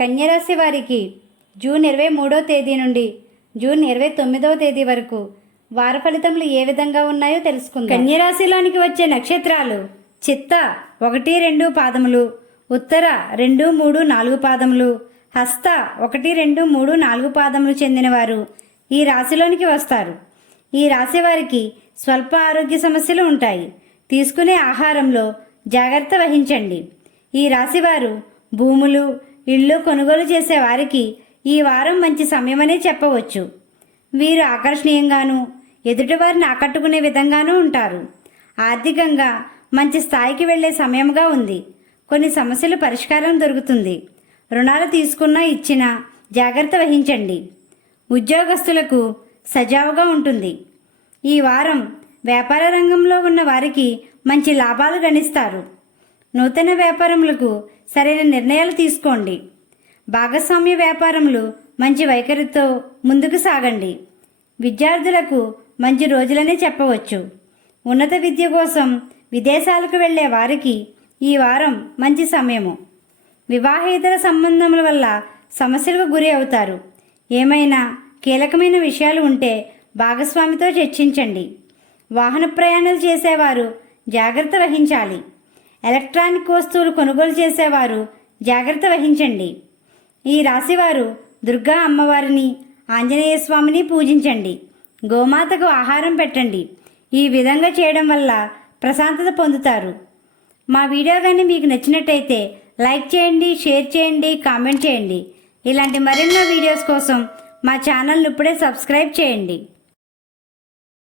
కన్యరాశి వారికి జూన్ 23వ తేదీ నుండి జూన్ 29వ తేదీ వరకు వార ఫలితములు ఏ విధంగా ఉన్నాయో తెలుసుకుందాం. కన్యరాశిలోనికి వచ్చే నక్షత్రాలు చిత్త 1, 2 పాదములు, ఉత్తర 2, 3, 4 పాదములు, హస్త 1, 2, 3, 4 పాదములు చెందినవారు ఈ రాశిలోనికి వస్తారు. ఈ రాశి వారికి స్వల్ప ఆరోగ్య సమస్యలు ఉంటాయి. తీసుకునే ఆహారంలో జాగ్రత్త వహించండి. ఈ రాశివారు భూములు, ఇళ్ళు కొనుగోలు చేసే వారికి ఈ వారం మంచి సమయమనే చెప్పవచ్చు. వీరు ఆకర్షణీయంగాను ఎదుటివారిని ఆకట్టుకునే విధంగానూ ఉంటారు. ఆర్థికంగా మంచి స్థాయికి వెళ్లే సమయంగా ఉంది. కొన్ని సమస్యలు పరిష్కారం దొరుకుతుంది. రుణాలు తీసుకున్నా ఇచ్చినా జాగ్రత్త వహించండి. ఉద్యోగస్తులకు సజావుగా ఉంటుంది. ఈ వారం వ్యాపార రంగంలో ఉన్న వారికి మంచి లాభాలు గణిస్తారు. నూతన వ్యాపారములకు సరైన నిర్ణయాలు తీసుకోండి. భాగస్వామ్య వ్యాపారములు మంచి వైఖరితో ముందుకు సాగండి. విద్యార్థులకు మంచి రోజులనే చెప్పవచ్చు. ఉన్నత విద్య కోసం విదేశాలకు వెళ్లే వారికి ఈ వారం మంచి సమయము. వివాహేతర సంబంధముల వల్ల సమస్యలకు గురి అవుతారు. ఏమైనా కీలకమైన విషయాలు ఉంటే భాగస్వామితో చర్చించండి. వాహన ప్రయాణాలు చేసేవారు జాగ్రత్త వహించాలి. ఎలక్ట్రానిక్ వస్తువులు కొనుగోలు చేసేవారు జాగ్రత్త వహించండి. ఈ రాశివారు దుర్గా అమ్మవారిని, ఆంజనేయ స్వామిని పూజించండి. గోమాతకు ఆహారం పెట్టండి. ఈ విధంగా చేయడం వల్ల ప్రశాంతత పొందుతారు. మా వీడియో కానీ మీకు నచ్చినట్టయితే లైక్ చేయండి, షేర్ చేయండి, కామెంట్ చేయండి. ఇలాంటి మరెన్నో వీడియోస్ కోసం మా ఛానల్ని ఇప్పుడే సబ్స్క్రైబ్ చేయండి.